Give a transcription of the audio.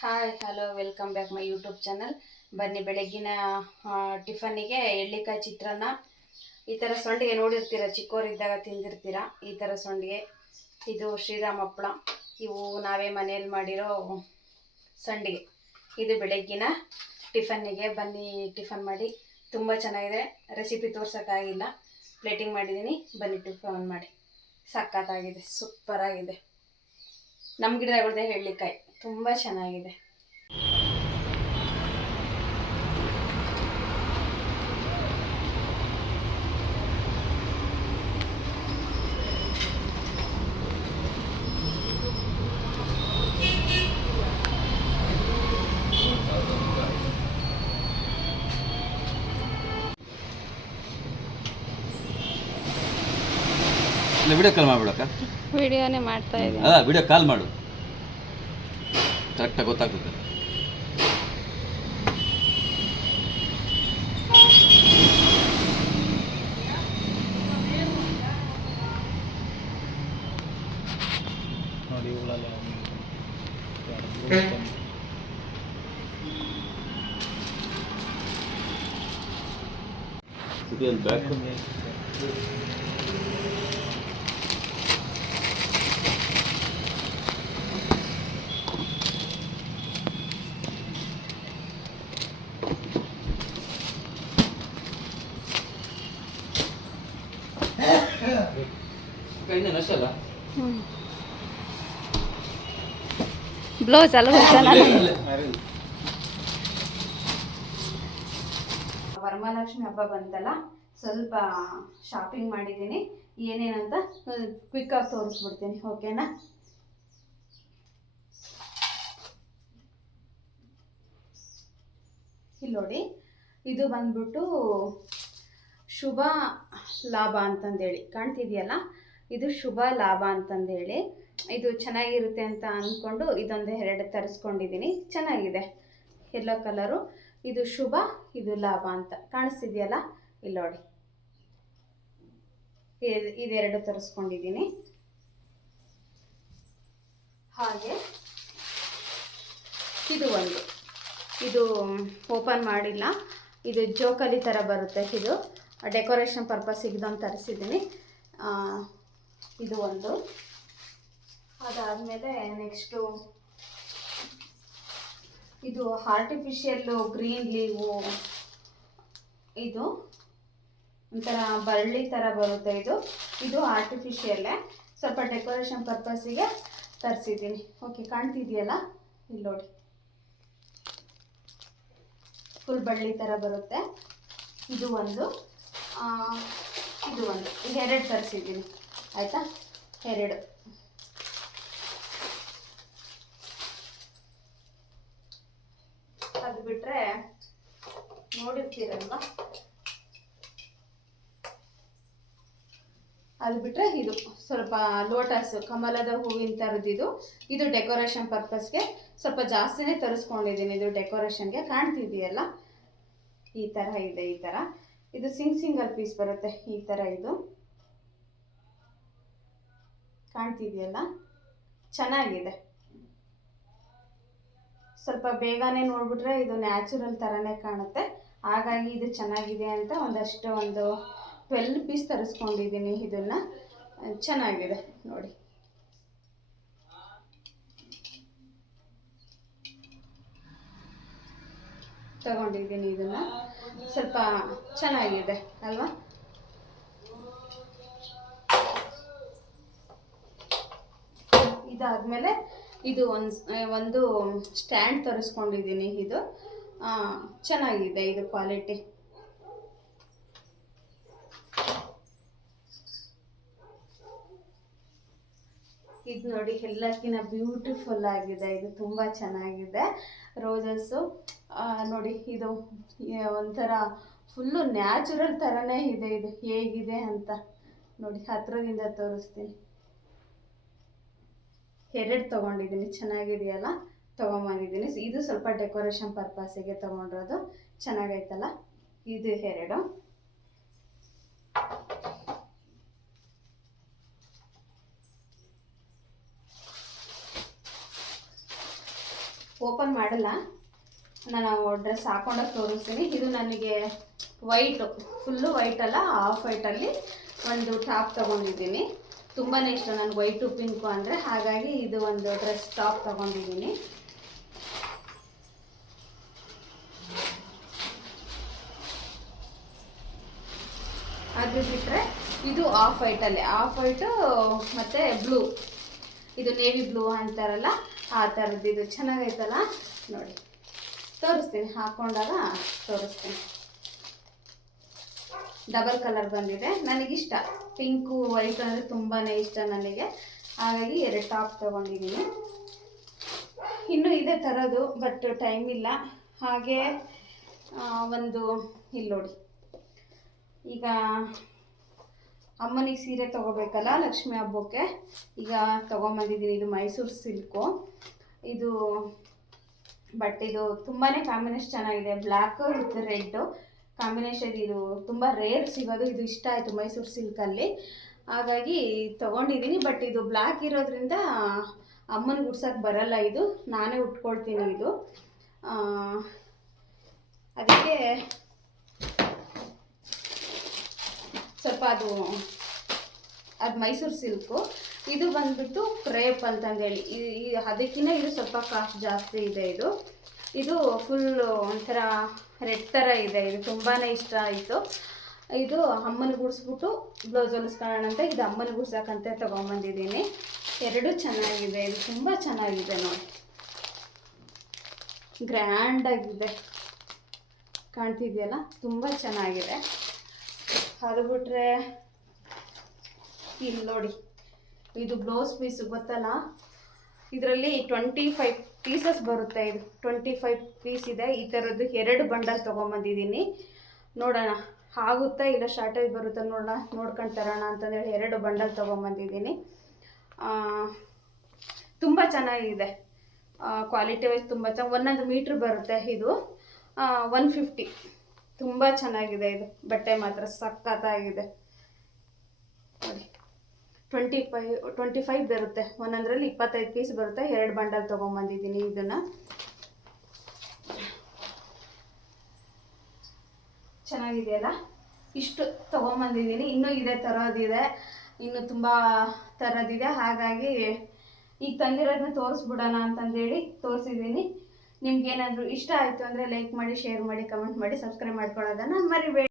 Hi hello welcome back my YouTube channel. ಬನ್ನಿ ಬೆಳಗ್ಗಿನ ಟಿಫನ್ನಿಗೆ ಎಳ್ಳಿಕಾಯಿ ಚಿತ್ರಾನ್ನ. ಈ ಥರ ಸಂಡಿಗೆ ನೋಡಿರ್ತೀರ, ಚಿಕ್ಕವರಿದ್ದಾಗ ತಿಂದಿರ್ತೀರ ಈ ಥರ ಸಂಡಿಗೆ. ಇದು ಶ್ರೀರಾಮ್ ಹಪ್ಪಳ, ಇವು ನಾವೇ ಮನೆಯಲ್ಲಿ ಮಾಡಿರೋ ಸಂಡಿಗೆ. ಇದು ಬೆಳಗ್ಗಿನ ಟಿಫನ್ನಿಗೆ ಬನ್ನಿ ಟಿಫನ್ ಮಾಡಿ. ತುಂಬ ಚೆನ್ನಾಗಿದೆ, ರೆಸಿಪಿ ತೋರ್ಸೋಕ್ಕಾಗಿಲ್ಲ, ಪ್ಲೇಟಿಂಗ್ ಮಾಡಿದ್ದೀನಿ. ಬನ್ನಿ ಟಿಫನ್ ಮಾಡಿ. ಸಖತ್ತಾಗಿದೆ, ಸೂಪರಾಗಿದೆ. ನಮ್ಮ ಗಿಡಗಳದ್ದೇ ಎಳ್ಳಿಕಾಯಿ ತುಂಬ ಚೆನ್ನಾಗಿದೆ. Video call ಮಾಡ್ಬಿಡಕ್ಕ. ವಿಡಿಯೋನೇ ಮಾಡ್ತಾ ಇದ್ದೀನಿ. ಅಲ್ಲ, ವಿಡಿಯೋ ಕಾಲ್ ಮಾಡು, ಕರೆಕ್ಟಾಗಿ ಗೊತ್ತಾಗ್ತದೆ. ನೋಡಿ ಇವುಗಳೆಲ್ಲ ಬ್ಯಾಕ್ ಇನ್ನೇನು ಅಷ್ಟಲ್ಲ. ಬ್ಲೌಸ್ ಅಲ್ಲ ವರಮಹಾಲಕ್ಷ್ಮಿ ಹಬ್ಬ ಬಂತಲ್ಲ, ಸ್ವಲ್ಪ ಶಾಪಿಂಗ್ ಮಾಡಿದ್ದೀನಿ. ಏನೇನಂತ ಕ್ವಿಕ್ಕಾಗಿ ತೋರಿಸ್ಬಿಡ್ತೀನಿ, ಓಕೆನಾ? ಇಲ್ಲಿ ನೋಡಿ, ಇದು ಬಂದ್ಬಿಟ್ಟು ಶುಭ ಲಾಭ ಅಂತಂದೇಳಿ ಕಾಣ್ತಿದೆಯಲ್ಲ, ಇದು ಶುಭ ಲಾಭ ಅಂತಂದೇಳಿ. ಇದು ಚೆನ್ನಾಗಿರುತ್ತೆ ಅಂತ ಅಂದ್ಕೊಂಡು ಇದೊಂದು 2 ತರಿಸ್ಕೊಂಡಿದ್ದೀನಿ. ಚೆನ್ನಾಗಿದೆ, ಯೆಲ್ಲೋ ಕಲರು. ಇದು ಶುಭ, ಇದು ಲಾಭ ಅಂತ ಕಾಣಿಸ್ತಿದೆಯಲ್ಲ, ಇಲ್ಲಿ ನೋಡಿ. ಇದೆರಡು ತರಿಸ್ಕೊಂಡಿದ್ದೀನಿ. ಹಾಗೆ ಇದು ಓಪನ್ ಮಾಡಿಲ್ಲ. ಇದು ಜೋಕಾಲಿ ಥರ ಬರುತ್ತೆ. ಇದು ಡೆಕೋರೇಷನ್ ಪರ್ಪಸ್ಸಿಗೆ ಇದೊಂದು ತರಿಸಿದ್ದೀನಿ. ಇದು ಒಂದು. ಅದಾದಮೇಲೆ ನೆಕ್ಸ್ಟು ಇದು ಆರ್ಟಿಫಿಷಿಯಲ್ಲು ಗ್ರೀನ್ ಲೀವು. ಇದು ಒಂಥರ ಬಳ್ಳಿ ಥರ ಬರುತ್ತೆ. ಇದು ಆರ್ಟಿಫಿಷಿಯಲ್ಲೇ, ಸ್ವಲ್ಪ ಡೆಕೋರೇಷನ್ ಪರ್ಪಸ್ಸಿಗೆ ತರಿಸಿದ್ದೀನಿ. ಓಕೆ, ಕಾಣ್ತಿದೆಯಲ್ಲ, ಇಲ್ಲಿ ನೋಡಿ, ಫುಲ್ ಬಳ್ಳಿ ಥರ ಬರುತ್ತೆ. ಇದು ಒಂದು, ಇದು ಒಂದು. 2 ತರಿಸಿದ್ದೀನಿ, ಆಯಿತಾ? 2. ಅದು ಬಿಟ್ಟರೆ ನೋಡಿರ್ತೀರಲ್ವ, ಅದು ಬಿಟ್ಟರೆ ಇದು ಸ್ವಲ್ಪ ಲೋಟಸ್ ಕಮಲದ ಹೂವಿನ ಥರದ್ದು. ಇದು ಡೆಕೋರೇಷನ್ ಪರ್ಪಸ್ಗೆ ಸ್ವಲ್ಪ ಜಾಸ್ತಿನೇ ತರಿಸ್ಕೊಂಡಿದ್ದೀನಿ. ಇದು ಡೆಕೋರೇಷನ್ಗೆ ಕಾಣ್ತಿದೆಯಲ್ಲ, ಈ ಥರ ಇದೆ. ಈ ಥರ ಇದು ಸಿಂಗಲ್ ಪೀಸ್ ಬರುತ್ತೆ, ಈ ಥರ. ಇದು ಕಾಣ್ತಿದೆಯಲ್ಲ, ಚೆನ್ನಾಗಿದೆ. ಸ್ವಲ್ಪ ಬೇಗನೆ ನೋಡಿಬಿಟ್ರೆ ಇದು ನ್ಯಾಚುರಲ್ ಥರನೇ ಕಾಣುತ್ತೆ. ಹಾಗಾಗಿ ಇದು ಚೆನ್ನಾಗಿದೆ ಅಂತ ಒಂದು 12 ಪೀಸ್ ತರಿಸ್ಕೊಂಡಿದ್ದೀನಿ. ಇದನ್ನು ಚೆನ್ನಾಗಿದೆ ನೋಡಿ. ತಗೊಂಡಿದ್ದೀನಿ. ಇದನ್ನು ಸ್ವಲ್ಪ ಚೆನ್ನಾಗಿದೆ ಅಲ್ವಾ? ಇದಾದಮೇಲೆ ಇದು ಒಂದು ಸ್ಟ್ಯಾಂಡ್ ತರಿಸ್ಕೊಂಡಿದ್ದೀನಿ. ಇದು ಚೆನ್ನಾಗಿದೆ, ಇದು ಕ್ವಾಲಿಟಿ. ಇದು ನೋಡಿ, ಎಲ್ಲಕ್ಕಿಂತ ಬ್ಯೂಟಿಫುಲ್ ಆಗಿದೆ. ಇದು ತುಂಬ ಚೆನ್ನಾಗಿದೆ. ರೋಸಸ್ಸು ನೋಡಿ, ಇದು ಒಂಥರ ಫುಲ್ಲು ನ್ಯಾಚುರಲ್ ಥರನೇ ಇದೆ. ಇದು ಹೇಗಿದೆ ಅಂತ ನೋಡಿ, ಹತ್ರದಿಂದ ತೋರಿಸ್ತೀನಿ. 2 ತೊಗೊಂಡಿದ್ದೀನಿ, ಚೆನ್ನಾಗಿದೆಯಲ್ಲ, ತೊಗೊಂಬಂದಿದ್ದೀನಿ. ಇದು ಸ್ವಲ್ಪ ಡೆಕೋರೇಷನ್ ಪರ್ಪಸ್ಸಿಗೆ ತೊಗೊಂಡಿರೋದು. ಚೆನ್ನಾಗೈತಲ್ಲ, ಇದು 2. ಓಪನ್ ಮಾಡಲ್ಲ, ನಾನು ಡ್ರೆಸ್ ಹಾಕೊಂಡಾಗ ತೋರಿಸ್ತೀನಿ. ಇದು ನನಗೆ ವೈಟು, ಫುಲ್ಲು ವೈಟ್ ಅಲ್ಲ, ಹಾಫ್ ವೈಟಲ್ಲಿ ಒಂದು ಟಾಪ್ ತೊಗೊಂಡಿದ್ದೀನಿ. ತುಂಬಾ ಇಷ್ಟ ನನಗೆ ವೈಟು ಪಿಂಕು ಅಂದರೆ, ಹಾಗಾಗಿ ಇದು ಒಂದು ಡ್ರೆಸ್ ಟಾಪ್ ತೊಗೊಂಡಿದ್ದೀನಿ. ಅದು ಬಿಟ್ಟರೆ ಇದು ಆಫ್ ವೈಟಲ್ಲಿ, ಆಫ್ ವೈಟು ಮತ್ತು ಬ್ಲೂ, ಇದು ನೇವಿ ಬ್ಲೂ ಅಂತಾರಲ್ಲ ಆ ಥರದ್ದು. ಇದು ಚೆನ್ನಾಗೈತಲ್ಲ ನೋಡಿ, ತೋರಿಸ್ತೀನಿ, ಹಾಕ್ಕೊಂಡಾಗ ತೋರಿಸ್ತೀನಿ. ಡಬಲ್ ಕಲರ್ ಬಂದಿದೆ, ನನಗಿಷ್ಟ. ಪಿಂಕು ವೈಟ್ ಅಂದರೆ ತುಂಬಾ ಇಷ್ಟ ನನಗೆ, ಹಾಗಾಗಿ 2 ಟಾಪ್ ತೊಗೊಂಡಿದ್ದೀನಿ. ಇನ್ನೂ ಇದೆ ಥರದ್ದು, ಬಟ್ ಟೈಮ್ ಇಲ್ಲ. ಹಾಗೆ ಒಂದು ಇಲ್ಲಿ ನೋಡಿ, ಈಗ ಅಮ್ಮನಿಗೆ ಸೀರೆ ತೊಗೋಬೇಕಲ್ಲ ಲಕ್ಷ್ಮಿ ಹಬ್ಬಕ್ಕೆ, ಈಗ ತೊಗೊಂಬಂದಿದ್ದೀನಿ. ಇದು ಮೈಸೂರು ಸಿಲ್ಕು. ಇದು ಬಟ್ ಇದು ತುಂಬಾ ಕಾಂಬಿನೇಷನ್ ಚೆನ್ನಾಗಿದೆ, ಬ್ಲ್ಯಾಕ್ ವಿತ್ ರೆಡ್ಡು ಕಾಂಬಿನೇಷನ್. ಇದು ತುಂಬ ರೇರ್ ಸಿಗೋದು, ಇದು ಇಷ್ಟ ಆಯಿತು ಮೈಸೂರು ಸಿಲ್ಕಲ್ಲಿ, ಹಾಗಾಗಿ ತೊಗೊಂಡಿದ್ದೀನಿ. ಬಟ್ ಇದು ಬ್ಲ್ಯಾಕ್ ಇರೋದ್ರಿಂದ ಅಮ್ಮನಿಗೆ ಉಡ್ಸೋಕ್ಕೆ ಬರಲ್ಲ, ಇದು ನಾನೇ ಉಟ್ಕೊಳ್ತೀನಿ. ಇದು ಅದಕ್ಕೆ ಸ್ವಲ್ಪ ಅದು ಮೈಸೂರು ಸಿಲ್ಕು. ಇದು ಬಂದ್ಬಿಟ್ಟು ಕ್ರೇಪ್ ಅಂತಂದೇಳಿ, ಅದಕ್ಕಿಂತ ಇದು ಸ್ವಲ್ಪ ಕಾಸ್ಟ್ ಜಾಸ್ತಿ ಇದೆ. ಇದು ಫುಲ್ ಒಂಥರ ರೆಡ್ ಥರ ಇದೆ. ಇದು ತುಂಬಾ ಇಷ್ಟ ಆಯಿತು. ಇದು ಅಮ್ಮನಿಗೆ ಉಡಿಸ್ಬಿಟ್ಟು ಬ್ಲೌಸ್ ಹೊಲಿಸ್ಕೊಳ್ಳೋಣ ಅಂತ, ಇದು ಅಮ್ಮನಿಗೆ ಉಡ್ಸೋಕ್ಕಂತ ತೊಗೊಂಬಂದಿದ್ದೀನಿ. 2 ಚೆನ್ನಾಗಿದೆ, ಇದು ತುಂಬ ಚೆನ್ನಾಗಿದೆ ನೋಡಿ, ಗ್ರ್ಯಾಂಡಾಗಿದೆ, ಕಾಣ್ತಿದೆಯಲ್ಲ, ತುಂಬ ಚೆನ್ನಾಗಿದೆ. ಅದು ಬಿಟ್ಟರೆ ಇಲ್ಲಿ ನೋಡಿ, ಇದು ಬ್ಲೌಸ್ ಪೀಸು ಗೊತ್ತಲ್ಲ, ಇದರಲ್ಲಿ 25 ಪೀಸಸ್ ಬರುತ್ತೆ. ಇದು 25 ಪೀಸ್ ಇದೆ. ಈ ಥರದ್ದು 2 ಬಂಡಲ್ ತೊಗೊಂಬಂದಿದ್ದೀನಿ. ನೋಡೋಣ ಆಗುತ್ತಾ ಇಲ್ಲ ಶಾರ್ಟೇಜ್ ಬರುತ್ತಾ ನೋಡ್ಕೊಂಡು ತರೋಣ ಅಂತಂದೇಳಿ 2 ಬಂಡಲ್ ತೊಗೊಂಬಂದಿದ್ದೀನಿ. ತುಂಬ ಚೆನ್ನಾಗಿದೆ, ಕ್ವಾಲಿಟಿ ವೈಸ್ ತುಂಬ ಚೆನ್ನಾಗಿ. 1 ಮೀಟ್ರ್ ಬರುತ್ತೆ. ಇದು 150. ತುಂಬ ಚೆನ್ನಾಗಿದೆ, ಇದು ಬಟ್ಟೆ ಮಾತ್ರ ಸಖತ್ತಾಗಿದೆ ನೋಡಿ. 25 ಬರುತ್ತೆ, ಒಂದೊಂದರಲ್ಲಿ 25 ಪೀಸ್ ಬರುತ್ತೆ. 2 ಬಂಡಲ್ ತೊಗೊಂಬಂದಿದ್ದೀನಿ. ಇದನ್ನು ಚೆನ್ನಾಗಿದೆಯಲ್ಲ, ಇಷ್ಟು ತೊಗೊಂಬಂದಿದ್ದೀನಿ. ಇನ್ನೂ ಇದೆ ಥರದಿದೆ, ಇನ್ನು ತುಂಬ ಥರದಿದೆ. ಹಾಗಾಗಿ ಈಗ ತಂದಿರೋದನ್ನ ತೋರಿಸ್ಬಿಡೋಣ ಅಂತಂದೇಳಿ ತೋರಿಸಿದ್ದೀನಿ. ನಿಮ್ಗೇನಾದರೂ ಇಷ್ಟ ಆಯಿತು ಅಂದರೆ ಲೈಕ್ ಮಾಡಿ, ಶೇರ್ ಮಾಡಿ, ಕಮೆಂಟ್ ಮಾಡಿ, ಸಬ್ಸ್ಕ್ರೈಬ್ ಮಾಡ್ಕೊಳ್ಳೋದನ್ನು ಮರಿಬೇಡಿ.